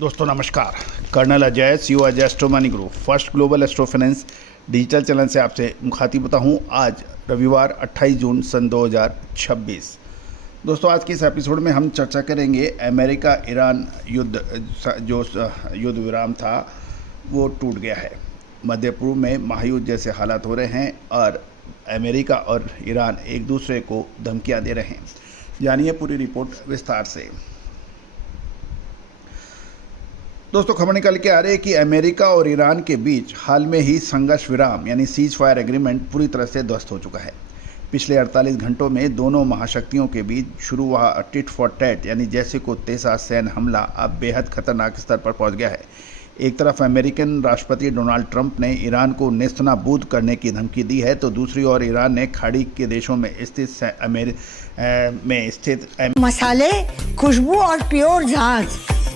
दोस्तों नमस्कार। Colonel Ajay CEO Ajay astro money group first global astro finance digital channel से आपसे मुखातिब होता हूं। आज रविवार 28 जून सन 2026। दोस्तों आज के इस एपिसोड में हम चर्चा करेंगे अमेरिका ईरान युद्ध जो युद्ध विराम था वो टूट गया है। मध्य पूर्व में महायुद्ध जैसे हालात हो रहे हैं और अमेरिका और ईरान एक दूसरे को धमकियां दे रहे हैं। जानिए पूरी रिपोर्ट विस्तार से। दोस्तों खबर निकल के आ रही है कि अमेरिका और ईरान के बीच हाल में ही संघर्ष विराम यानी सीज फायर एग्रीमेंट पूरी तरह से ध्वस्त हो चुका है। पिछले 48 घंटों में दोनों महाशक्तियों के बीच शुरू हुआ टिट फॉर टैट यानी जैसे को तैसा सैन्य हमला अब बेहद खतरनाक स्तर पर पहुंच गया है। एक तरफ अमेरिकन राष्ट्रपति डोनाल्ड ट्रंप ने ईरान को नेस्तनाबूद करने की धमकी दी है, तो दूसरी ओर ईरान ने खाड़ी के देशों में स्थित मसाले, खुशबू और प्योर झांझ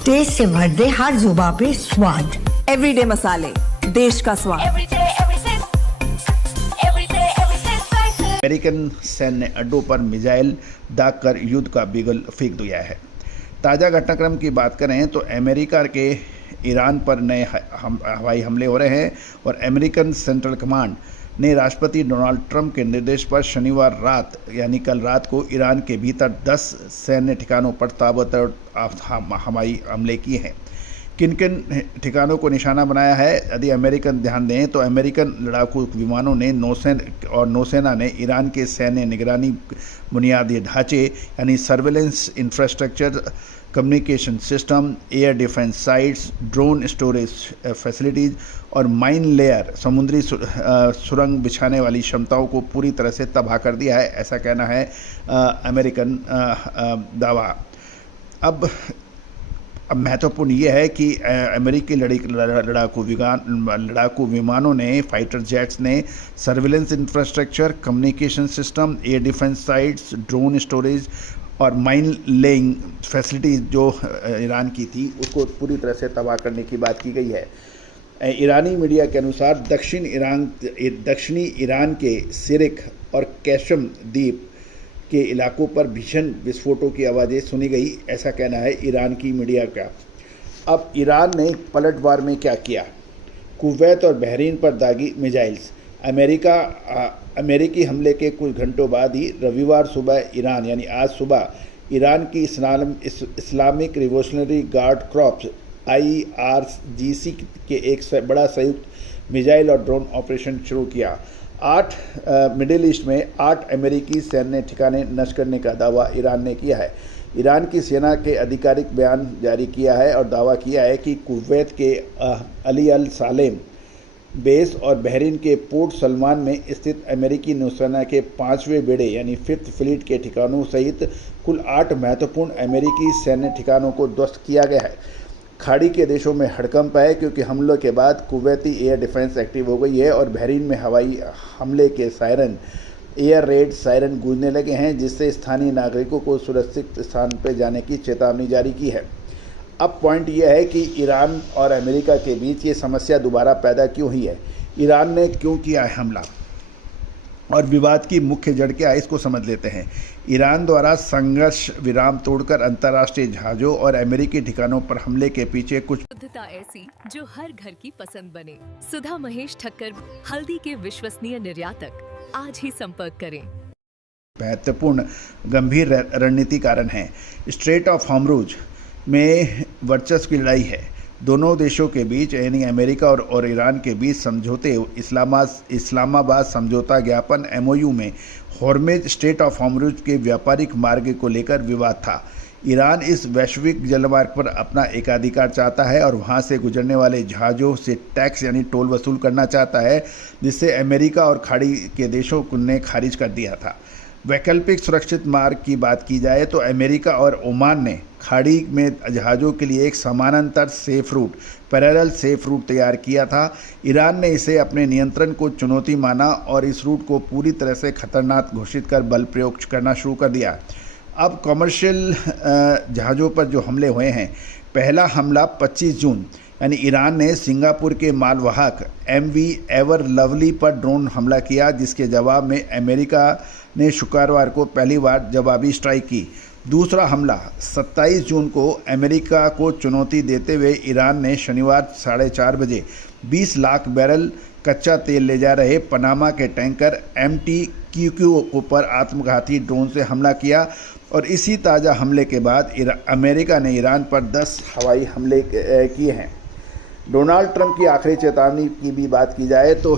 टेस्ट से भर दे हर जुबां पे स्वाद। एवरीडे मसाले, देश का स्वाद। अमेरिकन सैन्य ने अड्डों पर मिसाइल दागकर युद्ध का बिगुल फेंक दिया है। ताज़ा घटनाक्रम की बात करें तो अमेरिका के ईरान पर नए हवाई हमले हो रहे हैं और अमेरिकन सेंट्रल कमांड ने राष्ट्रपति डोनाल्ड ट्रंप के निर्देश पर शनिवार रात यानी कल रात को ईरान के भीतर 10 सैन्य ठिकानों पर ताबड़तोड़ हवाई हमले किए हैं। किन किन ठिकानों को निशाना बनाया है यदि अमेरिकन ध्यान दें तो अमेरिकन लड़ाकू विमानों ने नौसेना ने ईरान के सैन्य निगरानी बुनियादी ढांचे यानी surveillance infrastructure, communication system, air defence sites, drone storage facilities और माइन लेयर समुद्री सुरंग बिछाने वाली क्षमताओं को पूरी तरह से तबाह कर दिया है, ऐसा कहना है अमेरिकन दावा। अब महत्वपूर्ण ये है कि अमेरिकी लड़ाकू विमानों ने, फाइटर जेट्स ने surveillance infrastructure, communication system, air defence sites, drone storage और माइन लेइंग फैसिलिटीज़ जो ईरान की थी उसको पूरी तरह से तबाह करने की बात की गई है। ईरानी मीडिया के अनुसार दक्षिणी ईरान के सिरिक और कैशम द्वीप के इलाकों पर भीषण विस्फोटों की आवाज़ें सुनी गई, ऐसा कहना है ईरान की मीडिया का। अब ईरान ने पलटवार में क्या किया? कुवैत और बहरीन पर दागी मिसाइल्स। अमेरिकी हमले के कुछ घंटों बाद ही रविवार सुबह ईरान यानी आज सुबह ईरान की Islamic revolutionary guard corps IRGC के एक बड़ा संयुक्त मिसाइल और ड्रोन ऑपरेशन शुरू किया। मिडिल ईस्ट में 8 अमेरिकी सैन्य ठिकाने नष्ट करने का दावा ईरान ने किया है। ईरान की सेना के आधिकारिक बयान जारी किया है और दावा किया है कि कुवैत के अली अल सालेम बेस और बहरीन के पोर्ट सलमान में स्थित अमेरिकी नौसेना के 5वें बेड़े यानी 5th फ्लीट के ठिकानों सहित कुल 8 महत्वपूर्ण अमेरिकी सैन्य ठिकानों को ध्वस्त किया गया है। खाड़ी के देशों में हड़कंप है क्योंकि हमलों के बाद कुवैती एयर डिफेंस एक्टिव हो गई है और बहरीन में हवाई हमले के एयर रेड सायरन गूंजने लगे हैं, जिससे स्थानीय नागरिकों को सुरक्षित स्थान पर जाने की चेतावनी जारी की है। अब पॉइंट यह है कि ईरान और अमेरिका के बीच ये समस्या दोबारा पैदा क्यों हुई है, ईरान ने क्यों किया है हमला और विवाद की मुख्य जड़ क्या है, इसको समझ लेते हैं। ईरान द्वारा संघर्ष विराम तोड़कर अंतर्राष्ट्रीय जहाज़ों और अमेरिकी ठिकानों पर हमले के पीछे कुछ शुद्धता ऐसी जो हर घर की पसंद बने। सुधा महेश ठक्कर, हल्दी के विश्वसनीय निर्यातक। आज ही संपर्क करें। महत्वपूर्ण गंभीर रणनीति कारण है। स्ट्रेट ऑफ हॉर्मुज़ में वर्चस्व की लड़ाई है। दोनों देशों के बीच यानी अमेरिका और ईरान के बीच समझौते इस्लामाबाद समझौता ज्ञापन MOU में हॉर्मुज़ स्ट्रेट ऑफ हॉर्मुज़ के व्यापारिक मार्ग को लेकर विवाद था। ईरान इस वैश्विक जलमार्ग पर अपना एकाधिकार चाहता है और वहां से गुजरने वाले जहाज़ों से टैक्स यानी टोल वसूल करना चाहता है, जिससे अमेरिका और खाड़ी के देशों ने खारिज कर दिया था। वैकल्पिक सुरक्षित मार्ग की बात की जाए तो अमेरिका और ओमान ने खाड़ी में जहाज़ों के लिए एक समानांतर पैरेलल सेफ रूट तैयार किया था। ईरान ने इसे अपने नियंत्रण को चुनौती माना और इस रूट को पूरी तरह से खतरनाक घोषित कर बल प्रयोग करना शुरू कर दिया। अब कमर्शियल जहाज़ों पर जो हमले हुए हैं, पहला हमला 25 जून यानी ईरान ने सिंगापुर के मालवाहक MV एवर लवली पर ड्रोन हमला किया, जिसके जवाब में अमेरिका ने शुक्रवार को पहली बार जवाबी स्ट्राइक की। दूसरा हमला 27 जून को अमेरिका को चुनौती देते हुए ईरान ने शनिवार 4:30 बजे 20 लाख बैरल कच्चा तेल ले जा रहे पनामा के टैंकर MT-QQ पर आत्मघाती ड्रोन से हमला किया और इसी ताज़ा हमले के बाद अमेरिका ने ईरान पर 10 हवाई हमले किए हैं। डोनाल्ड ट्रंप की आखिरी चेतावनी की भी बात की जाए तो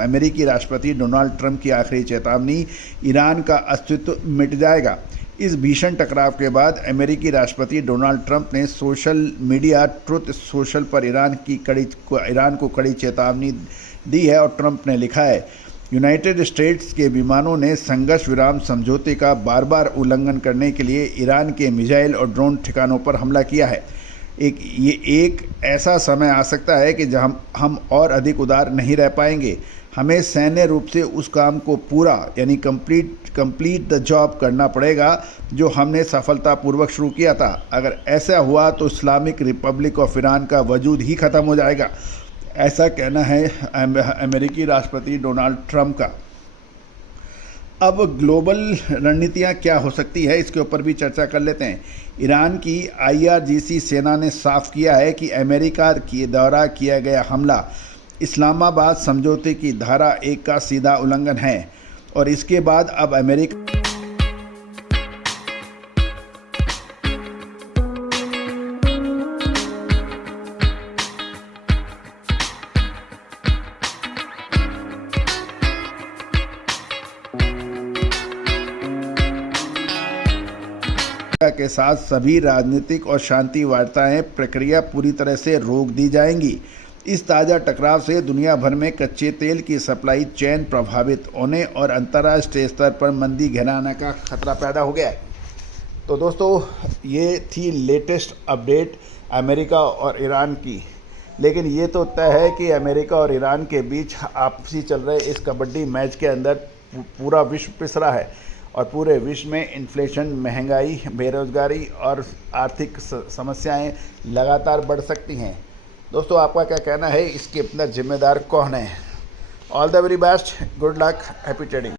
अमेरिकी राष्ट्रपति डोनाल्ड ट्रंप की आखिरी चेतावनी, ईरान का अस्तित्व मिट जाएगा। इस भीषण टकराव के बाद अमेरिकी राष्ट्रपति डोनाल्ड ट्रंप ने सोशल मीडिया ट्रुथ सोशल पर ईरान को कड़ी चेतावनी दी है और ट्रंप ने लिखा है, यूनाइटेड स्टेट्स के विमानों ने संघर्ष विराम समझौते का बार बार उल्लंघन करने के लिए ईरान के मिसाइल और ड्रोन ठिकानों पर हमला किया है। ये एक ऐसा समय आ सकता है कि जहां हम और अधिक उदार नहीं रह पाएंगे। हमें सैन्य रूप से उस काम को पूरा यानी कंप्लीट द जॉब करना पड़ेगा जो हमने सफलतापूर्वक शुरू किया था। अगर ऐसा हुआ तो इस्लामिक रिपब्लिक ऑफ ईरान का वजूद ही ख़त्म हो जाएगा, ऐसा कहना है अमेरिकी राष्ट्रपति डोनाल्ड ट्रंप का। अब ग्लोबल रणनीतियाँ क्या हो सकती है, इसके ऊपर भी चर्चा कर लेते हैं। ईरान की IRGC सेना ने साफ किया है कि अमेरिका के द्वारा किया गया हमला इस्लामाबाद समझौते की धारा 1 का सीधा उल्लंघन है और इसके बाद अब अमेरिका के साथ सभी राजनीतिक और शांति वार्ताएं प्रक्रिया पूरी तरह से रोक दी जाएंगी। इस ताज़ा टकराव से दुनिया भर में कच्चे तेल की सप्लाई चेन प्रभावित होने और अंतर्राष्ट्रीय स्तर पर मंदी गहराने का खतरा पैदा हो गया है। तो दोस्तों, ये थी लेटेस्ट अपडेट अमेरिका और ईरान की। लेकिन ये तो तय है कि अमेरिका और ईरान के बीच आपसी चल रहे इस कबड्डी मैच के अंदर पूरा विश्व पिस रहा है और पूरे विश्व में इन्फ्लेशन, महंगाई, बेरोजगारी और आर्थिक समस्याएं लगातार बढ़ सकती हैं। दोस्तों, आपका क्या कहना है, इसके अंदर जिम्मेदार कौन है? All the very best, good luck, happy trading.